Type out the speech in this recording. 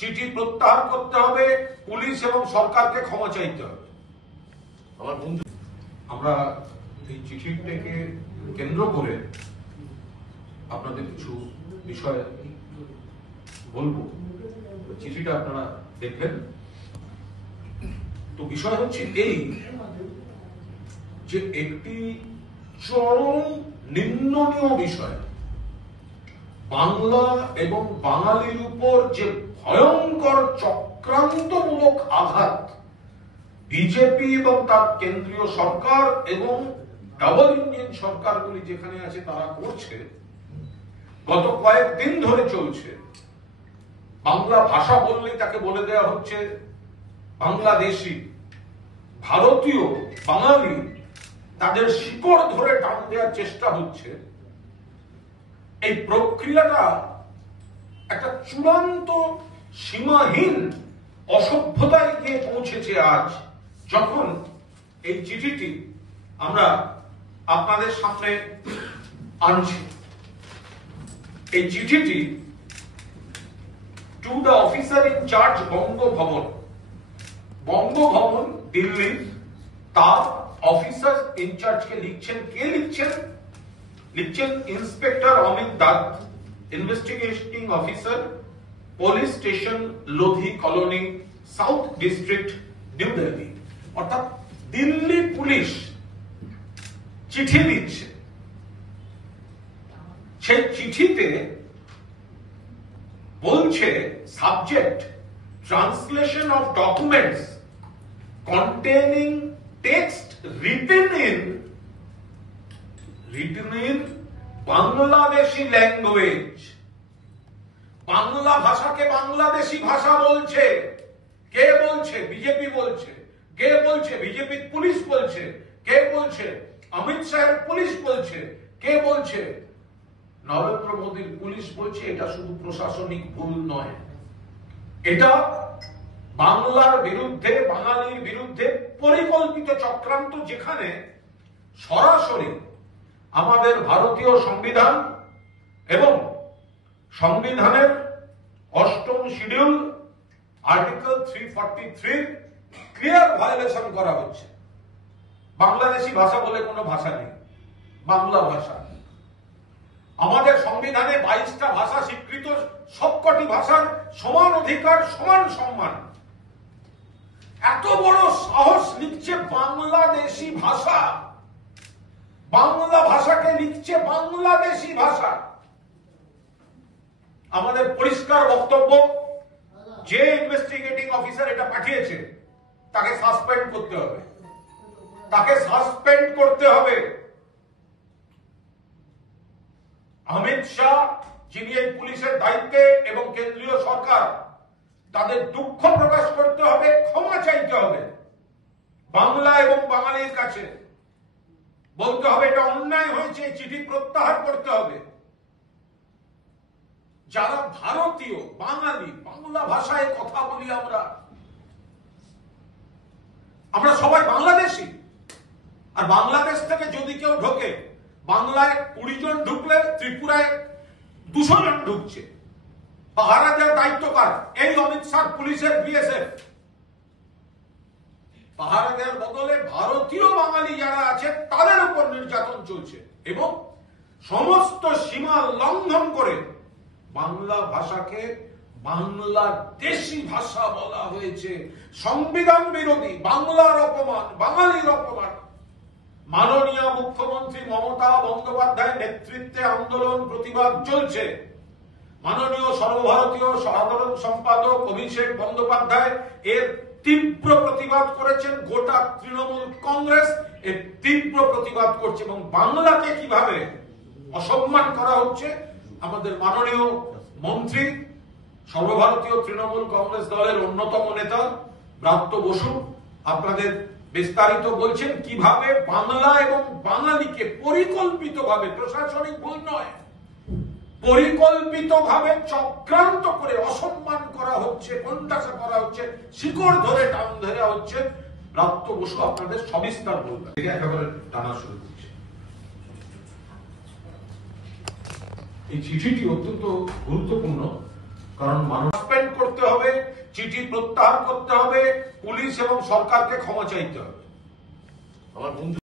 চিঠি প্রত্যাহার করতে হবে, পুলিশ এবং সরকারকে ক্ষমা চাইতে হবে। আমার বন্ধু, আমরা এই চিঠিটাকে কেন্দ্র করে আপনাদের কিছু বিষয় বলবো। চিঠিটা আপনারা দেখবেন। তো বিষয় হচ্ছে এই যে একটি চরম নিন্দনীয় বিষয়, বাংলা এবং বাঙালির উপর যে ভয়ঙ্কর চক্রান্তমূলক আঘাত বিজেপি এবং তার কেন্দ্রীয় সরকার এবং ডাবল ইঞ্জিন সরকারগুলি যেখানে আছে তারা করছে, গত কয়েকদিন ধরে চলছে। বাংলা ভাষা বললেই তাকে বলে দেওয়া হচ্ছে বাংলাদেশি, ভারতীয়, বাঙালি, তাদের শিকড় ধরে টান দেওয়ার চেষ্টা হচ্ছে। এই প্রক্রিয়াটা একটা চূড়ান্ত সীমাহীন অসভ্যতায় গিয়ে পৌঁছেছে আজ, যখন এই চিঠিটি আমরা আপনাদের সামনে আনছি। এই চিঠিটি to the officer in charge Bangabhawan, Bangabhawan Delhi, তার অফিসার ইনচার্জকে লিখছেন। কে লিখছেন? লিখছেন inspector Amit Das, investigating officer, police station Lodhi Colony, south district, New Delhi. অর্থাৎ দিল্লি পুলিশ চিঠি দিচ্ছে। সেই চিঠিতে বলছে subject translation of documents containing text written in Bangladeshi language. Bangla ভাষাকে বাংলাদেশি ভাষা বলছে। কে বলছে? বিজেপি বলছে। কে বলছে? বিজেপির পুলিশ বলছে। কে বলছে? অমিত শাহের পুলিশ বলছে। কে বলছে? নরেন্দ্র মোদীর পুলিশ বলছে। এটা শুধু প্রশাসনিক ভুল নয়, এটা বাংলার বিরুদ্ধে, বাঙালির বিরুদ্ধে পরিকল্পিত চক্রান্ত, যেখানে সরাসরি আমাদের ভারতীয় সংবিধান এবং সংবিধানের 8ম শিডিউল আর্টিকেল 343 ক্লিয়ার ভায়োলেশন করা হচ্ছে। বাংলাদেশি ভাষা বলে কোনো ভাষা নেই, বাংলা ভাষা। আমাদের সংবিধানে 22টা ভাষা স্বীকৃত, সবকটি ভাষার সমান অধিকার, সমান সম্মান। এত বড় সাহস লিখছে বাংলাদেশি ভাষা, বাংলা ভাষাকে লিখছে বাংলাদেশি ভাষা। আমাদের পরিষ্কার বক্তব্য, যে ইনভেস্টিগেটিং অফিসার এটা পাঠিয়েছে তাকে সাসপেন্ড করতে হবে, তাকে সাসপেন্ড করতে হবে। অমিত শাহ, যিনি এই পুলিশের দায়িত্বে, এবং কেন্দ্রীয় সরকার, তাদের দুঃখ প্রকাশ করতে হবে, ক্ষমা চাইতে হবে বাংলা এবং বাঙালির কাছে। বলতে হবে এটা অন্যায় হয়েছে, চিঠি প্রত্যাহার করতে হবে। যারা ভারতীয়, বাঙালি, বাংলা ভাষায় কথা বলি, আমরা সবাই বাংলাদেশি। আর বাংলাদেশ থেকে যদি কেউ ঢোকে, বাংলায় 20 জন ঢুকলে ত্রিপুরায় 200 জন ঢুকছে। পাহারা দেওয়ার দায়িত্ব কার? এই অমিত শাহ পুলিশের, বিএসএফ। পাহারা দেওয়ার বদলে ভারতীয় বাঙালি যারা আছে তাদের উপর নির্যাতন চলছে, এবং সমস্ত সীমা লঙ্ঘন করে বাংলা ভাষাকে বাংলাদেশি ভাষা বলা হয়েছে। সংবিধান বিরোধী, বাংলার অপমান, বাঙালির অপমান। মাননীয় মুখ্যমন্ত্রী মমতা বন্দ্যোপাধ্যায়ের নেতৃত্বে আন্দোলন, প্রতিবাদ চলছে। মাননীয় সর্বভারতীয় সাধারণ সম্পাদক অভিষেক বন্দ্যোপাধ্যায় এর তীব্র প্রতিবাদ করেছেন। গোটা তৃণমূল কংগ্রেস এর তীব্র প্রতিবাদ করছে, এবং বাংলাকে কিভাবে অসম্মান করা হচ্ছে, আমাদের মাননীয় মন্ত্রী, সর্বভারতীয় তৃণমূল কংগ্রেস দলের অন্যতম নেতা ব্রাত্য বসু আপনাদের বিস্তারিত বলছেন কিভাবে বাংলা এবং বাঙালিকে পরিকল্পিতভাবে, প্রশাসনিক ভুল নয়, পরিকল্পিতভাবে চক্রান্ত করে অসম্মান করা হচ্ছে, কোণঠাসা করা হচ্ছে, শিকড় ধরে টান ধরা হচ্ছে। ব্রাত্য বসু আপনাদের সবিস্তার বলবেন। একেবারে টানা শুরু করছে। এই চিঠিটি অত্যন্ত গুরুত্বপূর্ণ, কারণ মানুষ সাসপেন্ড করতে হবে, চিঠি প্রত্যাহার করতে হবে, পুলিশ এবং সরকারকে ক্ষমা চাইতে হবে। আমার বন্ধু